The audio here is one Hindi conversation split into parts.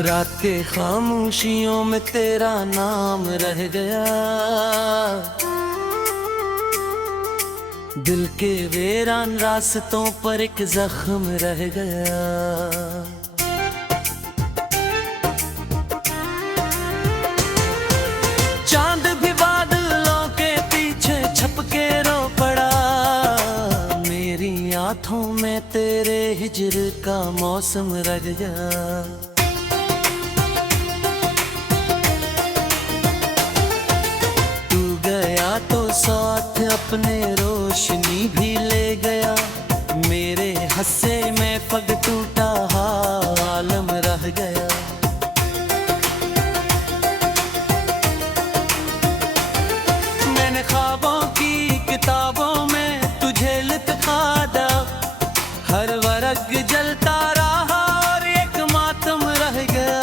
रात के खामोशियों में तेरा नाम रह गया, दिल के वीरान रास्तों पर एक जख्म रह गया। चांद भी बादलों के पीछे छप के रो पड़ा, मेरी आंखों में तेरे हिज्र का मौसम रह गया। तो साथ अपने रोशनी भी ले गया, मेरे हंसे में पग टूटा आलम रह गया। मैंने ख्वाबों की किताबों में तुझे लिखा था, हर वर्ग जलता रहा और एक मातम रह गया।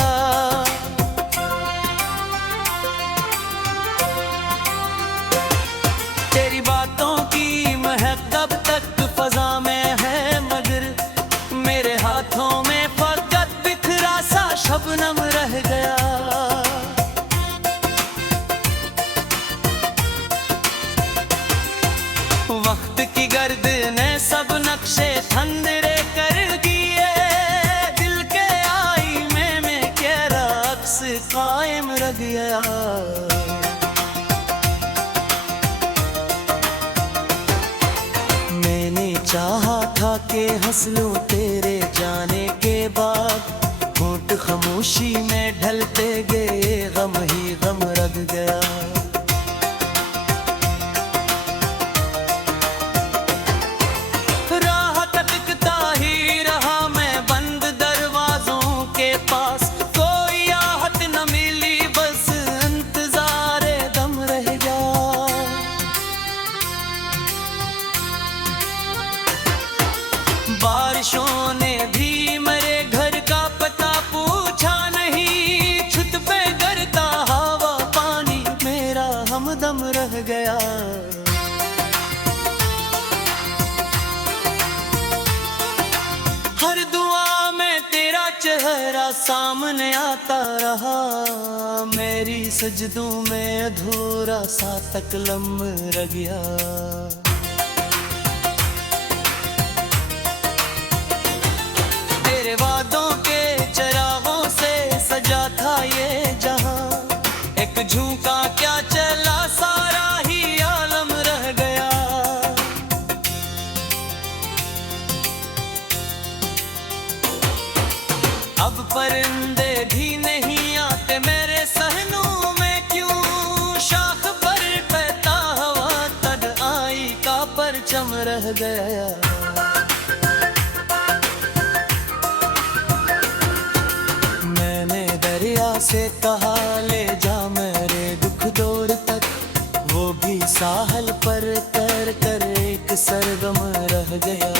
तेरी बातों की महक कब तक फजा में है, मगर मेरे हाथों में फकत बिखरा सा शबनम रह गया। वक्त की गर्द ने सब नक्शे थंदरे कर दिए, दिल के आईने में तेरा अक्स कायम रह गया। चाहा था कि हंस लूं तेरे जाने के बाद, होंठ खामोशी में ढलते गए गम ही गम रह गया। राह तकता ही रहा मैं बंद दरवाजों के पास, कोई आहत न मिली बस इंतजारे दम रह गया। बारिशों ने भी मेरे घर का पता पूछा नहीं, छत पे गिरता हवा पानी मेरा हमदम रह गया। हर दुआ में तेरा चेहरा सामने आता रहा, मेरी सजदों में अधूरा सा तकलम रह गया। वादों के चरागों से सजा था ये जहां, एक झुमका क्या चला सारा ही आलम रह गया। अब परिंदे भी नहीं आते मेरे सहनों में, क्यों शाख पर बहता हवा तद आई का परचम रह गया। से कहा ले जा मेरे दुख दौर तक, वो भी साहल पर कर कर एक सरगम रह गया।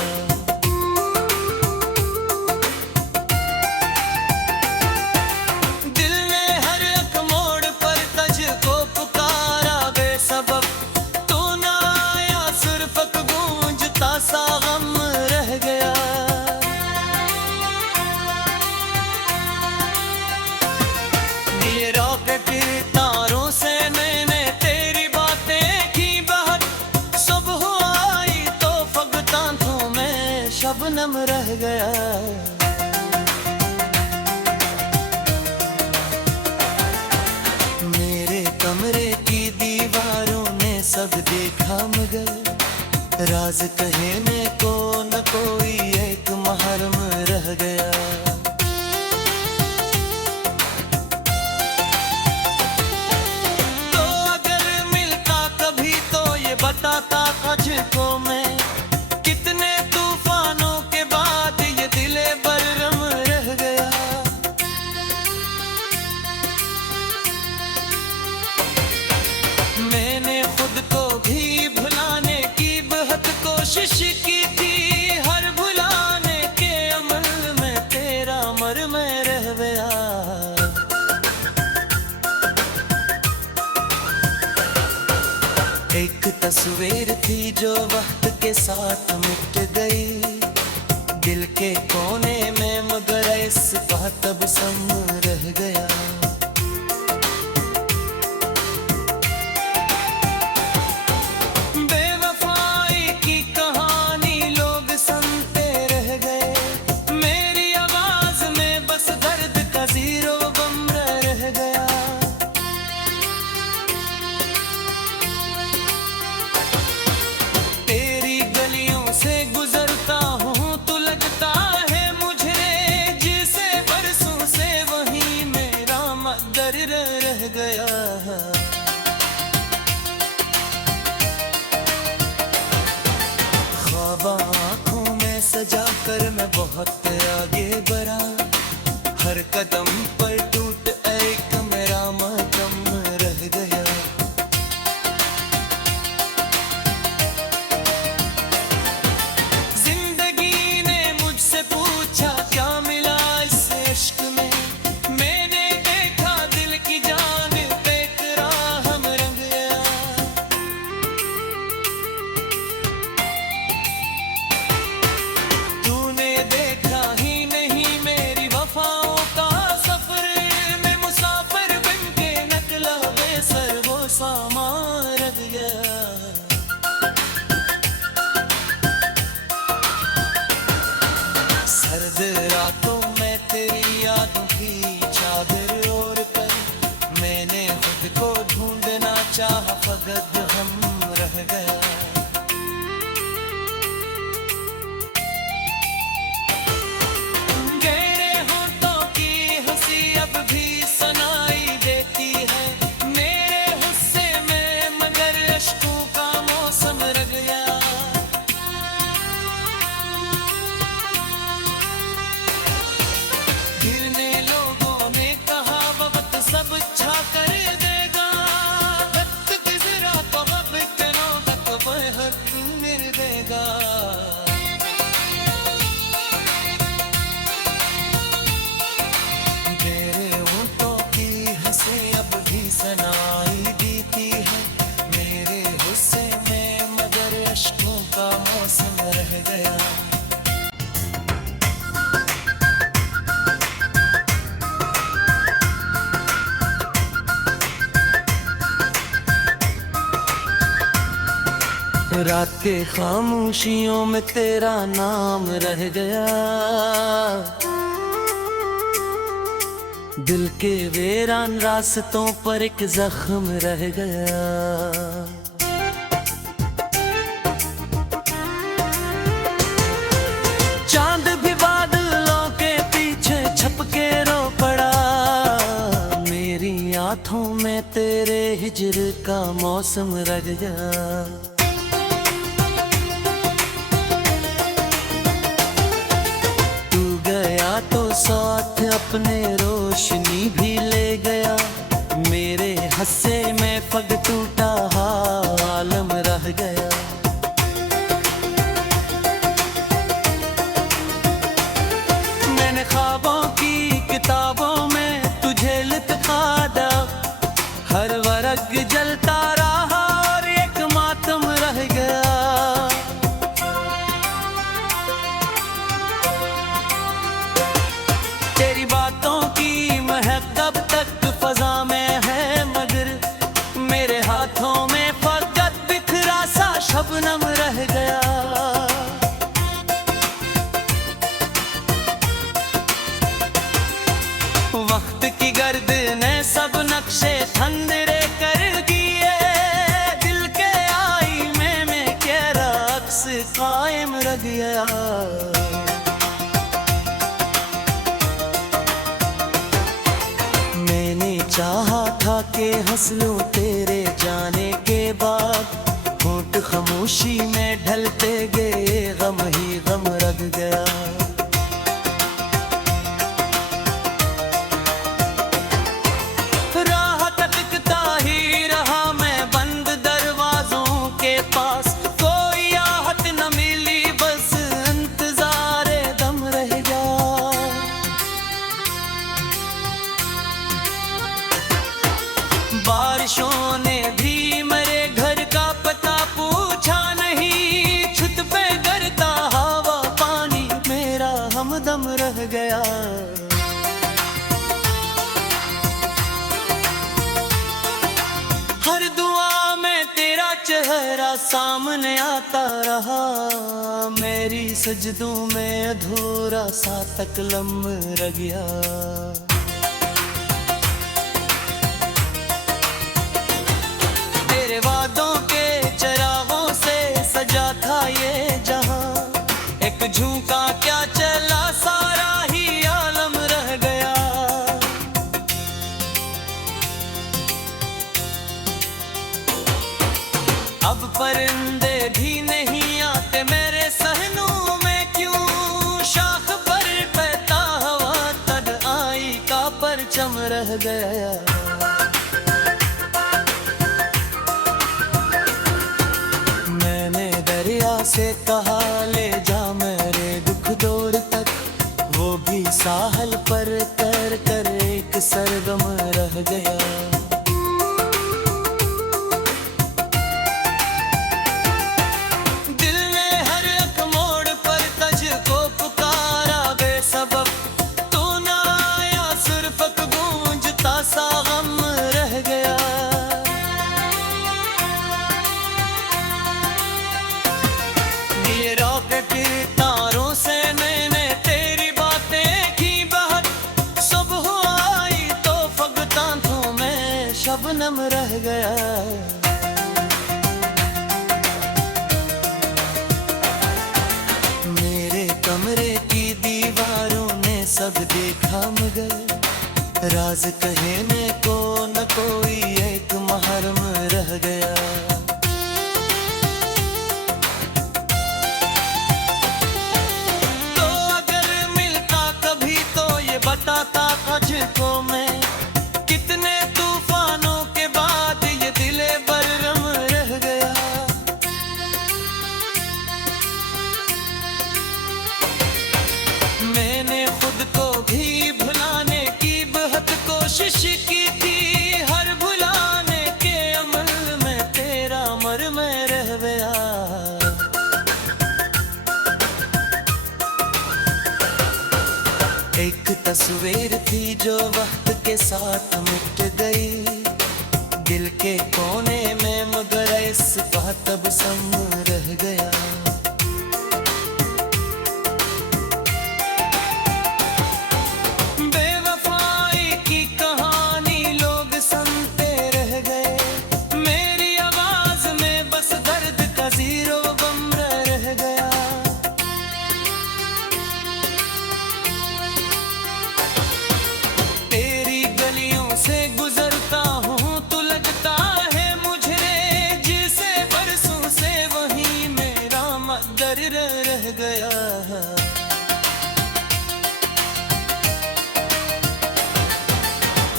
दिल ने हर एक मोड़ पर तुझको पुकारा बेसबब, तू ना आया सिर्फ गूंजता सा गम रह गया। फिर तारों से मैंने तेरी बातें की बात, सुबह आई तो फगतांथों में शबनम रह गया। मेरे कमरे की दीवारों ने सब देखा, मगर राज कहने को न कोई एक महरम रह गया। बताता तुझको मैं कितने तूफानों के बाद ये दिले बररम रह गया। मैंने खुद को भी भुलाने की बहुत कोशिश की थी, हर भुलाने के अमल में तेरा मर में रह गया। एक तस्वीर थी जो वक्त के साथ मिट गई, दिल के कोने में मगर इस का तब सम रह गया। बेवफाई की कहानी लोग सुनते रह गए, मेरी आवाज में बस दर्द का जीरो बम रह गया। तेरी गलियों से गुजरता हूँ तो लगता है मुझे जिसे बरसों से वही मेरा मगर रह गया। ख्वाब आँखों में सजा कर मैं बहुत आगे बढ़ा, हर कदम पर टूट एक मेरा मातम रह गया। जिंदगी ने मुझसे पूछा क्या मिला इस इश्क में, मैंने देखा दिल की जान बेकरार रंग गया। तूने देखा ही नहीं मेरी वफाओं का सफर, मैं मुसाफिर बनके निकला बेसर वो सामान रह गया। सर्द रातों में तेरी यादों की चादर ओढ़ कर मैंने खुद को ढूंढना चाहा, फकत हम रह गया। गहरे होठों की हंसी अब भी सुनाई देती है मेरे गुस्से में, मगर अश्कों का मौसम रह गया। गिरने लोगों ने कहा वक्त सब अच्छा कर देगा, वक्त गुजरा तो वक्त नौबत बेहद मिल देगा। तेरे होठों की हंसी अब भी सुनाई देती है मेरे गुस्से में, मगर अश्कों का मौसम रह गया। रात के खामोशियों में तेरा नाम रह गया, दिल के वीरान रास्तों पर एक जख्म रह गया। चांद भी बादलों के पीछे छप के रो पड़ा, मेरी आंखों में तेरे हिजर का मौसम रह गया। तो साथ अपने रोशनी भी ले गया, मेरे हंसे में पग टूटा आलम रह गया। मैंने ख्वाबों की किताबों में तुझे लिखा था, हर वर्ग जलता रहा और एक मातम रह गया। तेरी बातों की महक कब तक फजा में है, मगर मेरे हाथों में फकत बिखरा सा शबनम रह गया। वक्त की गर्द ने सब नक्शे ठंडरे कर दिए, दिल के आईने में तेरा अक्स कायम रह गया। चाहा था कि हंस लूं तेरे जाने के बाद, होंठ खामोशी में ढलते गए गम ही गम रह गया। राह तकता ही रहा मैं बंद दरवाजों के पास, कोई आहट न मिली बस इंतजारे दम रह गया। बारिशों ने भी मेरे घर का पता पूछा नहीं, हर दुआ में तेरा चेहरा सामने आता रहा, मेरी सजदों में अधूरा सा तकलम रह गया। तेरे वादों के चिरागों से सजा था ये जहां, एक झुमका क्या चला सारा ही आलम रह गया। अब परिंदे भी नहीं आते मेरे सहनों में, क्यों शाख पर बहता हवा तड़ आई का परचम रह गया। मैंने दरिया से कहा ले जा मेरे दुख दूर तक, वो भी साहल पर कर कर एक सरगम रह गया। तारों से मैंने तेरी बातें की बात, सुबह आई तो फगतांथों में शबनम रह गया। मेरे कमरे की दीवारों ने सब देखा मगर राज कहने को न कोई एक महरम रह गया। बताता तुझको मैं कितने तूफानों के बाद ये दिले बररम रह गया। मैंने खुद को भी भुलाने की बहुत कोशिश की थी, हर भुलाने के अमल में तेरा मरम रह गया। एक तस्वीर थी जो वक्त के साथ मिट गई, दिल के कोने में मगर इसका तबसम रह गया। बेवफाई की कहानी लोग सुनते रह गए, मेरी आवाज में बस दर्द का जीरो बम रह गया। से गुजरता हूँ तो लगता है मुझे जिसे बरसों से वही मेरा मदर रह गया।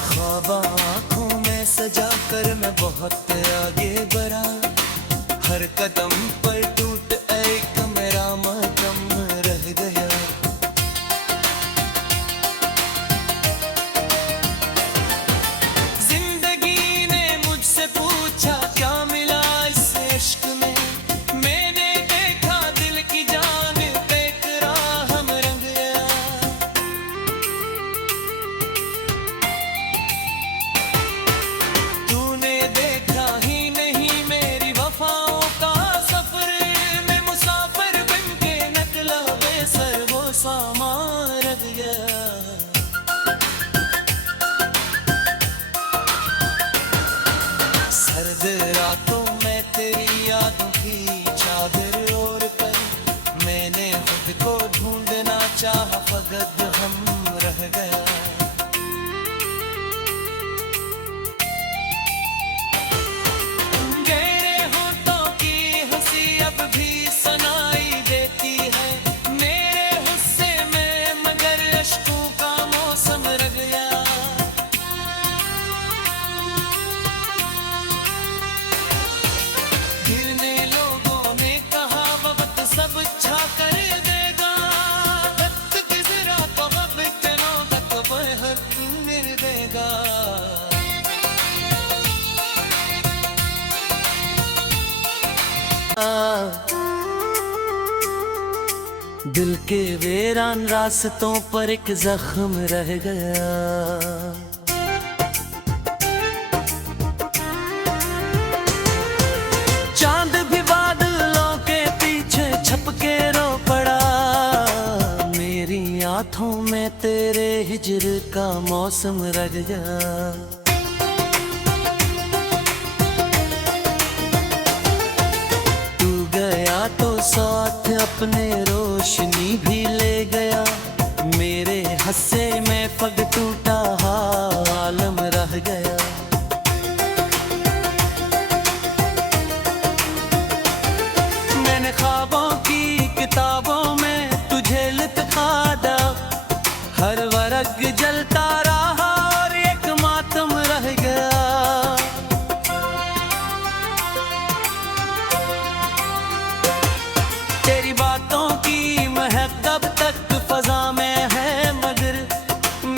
ख्वाब आँखों में सजा कर मैं बहुत आगे बढ़ा, हर कदम पर टूट एक मेरा मातम रह गया। सर्द रातों में तेरी यादों की चादर ओढ़ कर मैंने खुद को ढूंढना चाहा, फकत हम रह गया। गहरे होठों की हंसी अब भी सुनाई देती है मेरे गुस्से में, मगर अश्कों का मौसम रह गया। गिरने लोगों ने कहा वक्त सब अच्छा कर देगा, वक्त गुजरा तो अब इतनों तक बेहद मिल देगा। दिल के वीरान रास्तों पर एक जख्म रह गया। हिजर का मौसम रह गया। तू गया तो साथ अपने रोशनी भी ले गया। मेरे हंसे में पग टूटा आलम रह गया। मैंने ख्वाबों की किताबों में तुझे लिखा था, हर वर्ग जलता रहा और एक मातम रह गया। तेरी बातों की महक अब तक फजा में है, मगर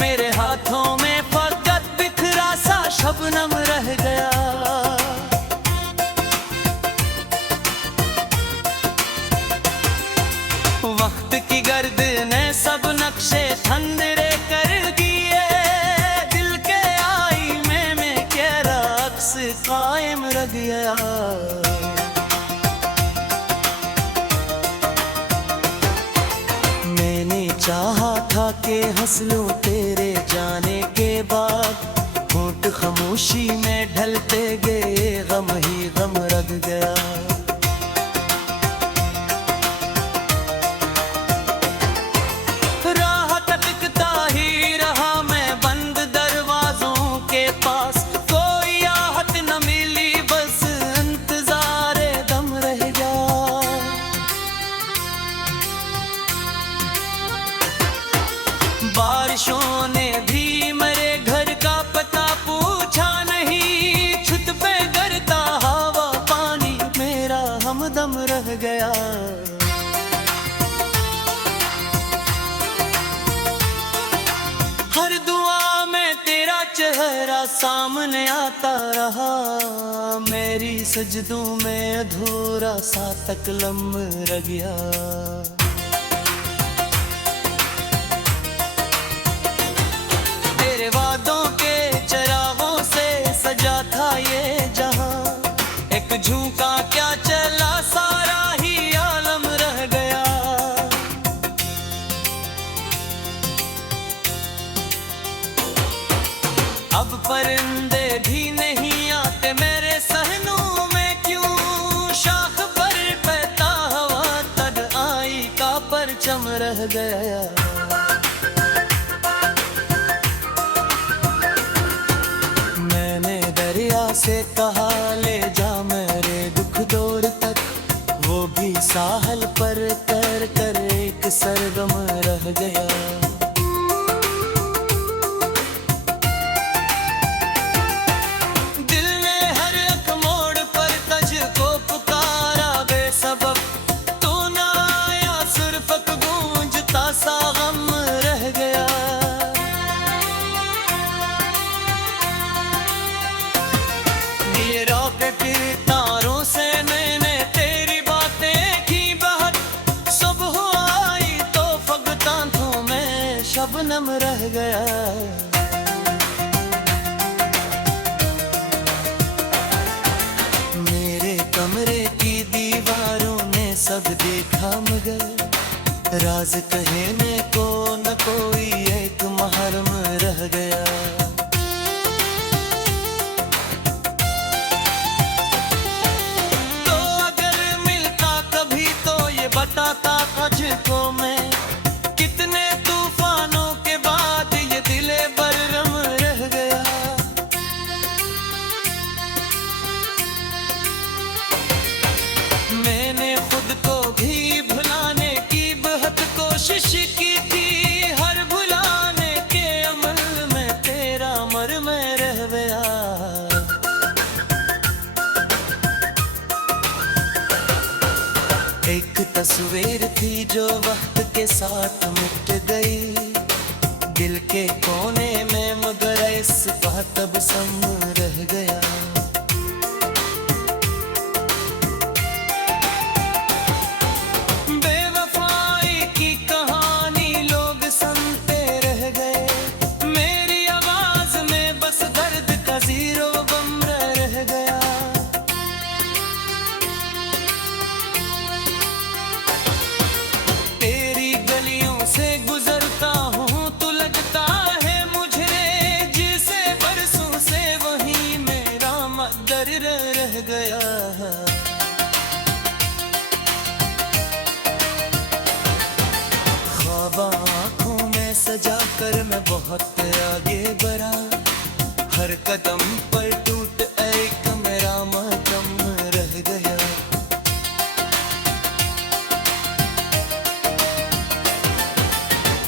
मेरे हाथों में फकत बिखरा सा शबनम रह गया। वक्त की गर्द ने सब नक्शे ठंडरे कर दिए। दिल के आईने में तेरा अक्स कायम रह गया। मैंने चाहा था कि हंस लूं तेरे जाने के बाद, होंठ खामोशी में ढलते गए गम ही गम रह गया। बारिशों ने भी मेरे घर का पता पूछा नहीं, छत पे गिरता हवा पानी मेरा हमदम रह गया। हर दुआ में तेरा चेहरा सामने आता रहा। मेरी सजदों में अधूरा सा तकलम रह गया। वादों के चरागों से सजा था ये जहां, एक झुमका क्या चला सारा ही आलम रह गया। अब परिंदे भी नहीं आते मेरे सहनों में, क्यों शाख पर बहता हवा तक आई का परचम रह गया। से कहा ले जा मेरे दुख दौर तक, वो भी साहल पर कर कर एक सरगम रह गया। दिल ने हर एक मोड़ पर तुझको पुकारा बेसबब, तू ना आया सिर्फ गूंजता सा गम रह गया। फिर तारों से मैंने तेरी बातें की बात, सुबह आई तो फगतांथों में शबनम रह गया। मेरे कमरे की दीवारों ने सब देखा, मगर राज कहने को न कोई एक महरम रह गया। बताता तुझको मैं कितने तूफानों के बाद ये दिले बररम रह गया। मैंने खुद को भी भुलाने की बहुत कोशिश की थी, हर भुलाने के अमल में तेरा मरम रह गया। एक तस्वीर थी जो वक्त के साथ मिट गई, दिल के कोने में मगर इस पर तबसम रह गया। बेवफाई की कहानी लोग सुनते रह गए, मेरी आवाज में बस दर्द का जीरो बम रह गया। से गुजरता हूँ तो लगता गया। ख्वाब आँखों में सजा कर मैं बहुत आगे बढ़ा, हर कदम पर टूट एक मेरा मातम रह गया।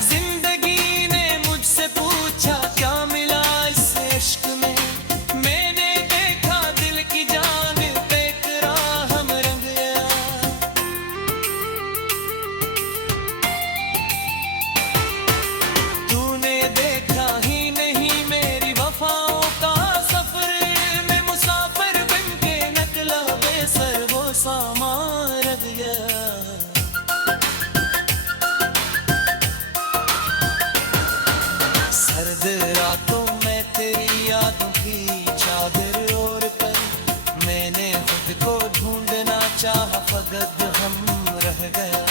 जिंदगी ने मुझसे पूछा क्या मिला इस इश्क में, मैंने देखा दिल की जान बेकरार हम रंग गया। तूने देखा ही नहीं मेरी वफाओं का सफर, मैं मुसाफिर बनके निकला बेसर वो सामान रख गया। सर्द रातों में तेरी यादों की चादर ओढ़ कर मैंने खुद को ढूंढना चाहा, फकत हम रह गया।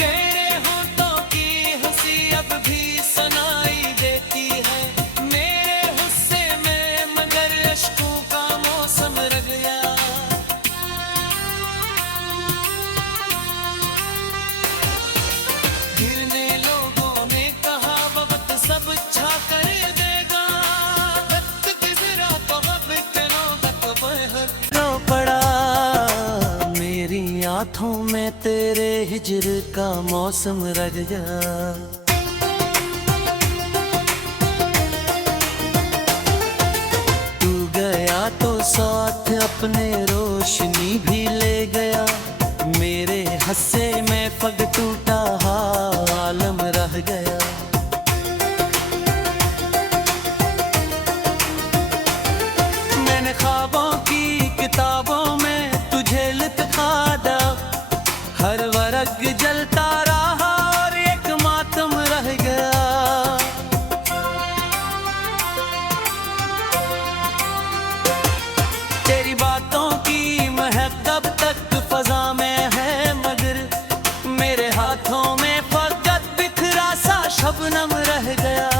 गहरे होठों की हंसी अब भी सुनाई देती है मेरे गुस्से में, मगर अश्कों का मौसम रह गया। गिरने लोगों ने कहा वक्त सब अच्छा कर देगा, वक्त गुजरा तो वक्त नौबत बहर रो पड़ा। मेरी आँखों में तेरे हिजर का मौसम रह गया। तू गया तो साथ अपने रोशनी भी ले गया, मेरे हंसे में पग टूटा आलम रह गया। मैंने ख्वाबों की किताबों में तुझे लिखा था, हर वर्ग जलता रहा और एक मातम रह गया। तेरी बातों की महक अब तक फजा में है, मगर मेरे हाथों में फकत बिखरा सा शबनम रह गया।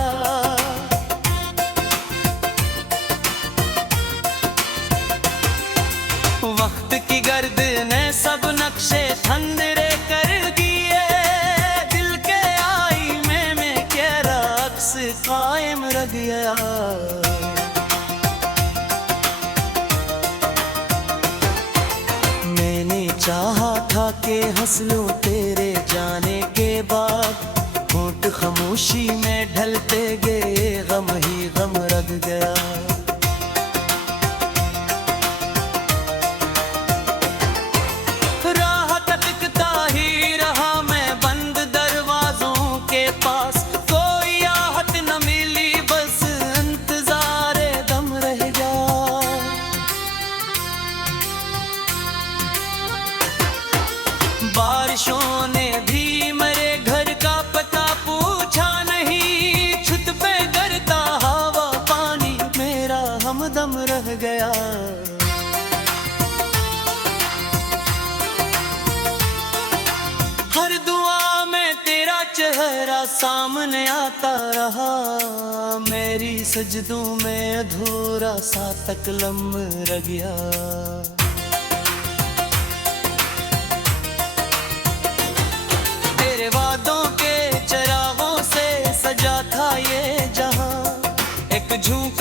वक्त की गर्द ने सब नक्शे ठंडरे कर दिए, दिल के आईने में तेरा अक्स कायम रह गया। मैंने चाहा था कि हंस लूं तेरे जाने के बाद, होंठ खामोशी में ढलते गए गम ही गम रह गया। राह तकता ही रहा मैं बंद दरवाजों के पास, कोई आहट न मिली बस इंतजारे दम रह गया। बारिशों ने भी मेरे घर का पता पूछा नहीं, छत पे गिरता हवा पानी मेरा हमदम रह गया। हर दुआ में तेरा चेहरा सामने आता रहा, मेरी सजदों में अधूरा सा तकलम रह गया। तेरे वादों के चरागों से सजा था ये जहां, एक झूठ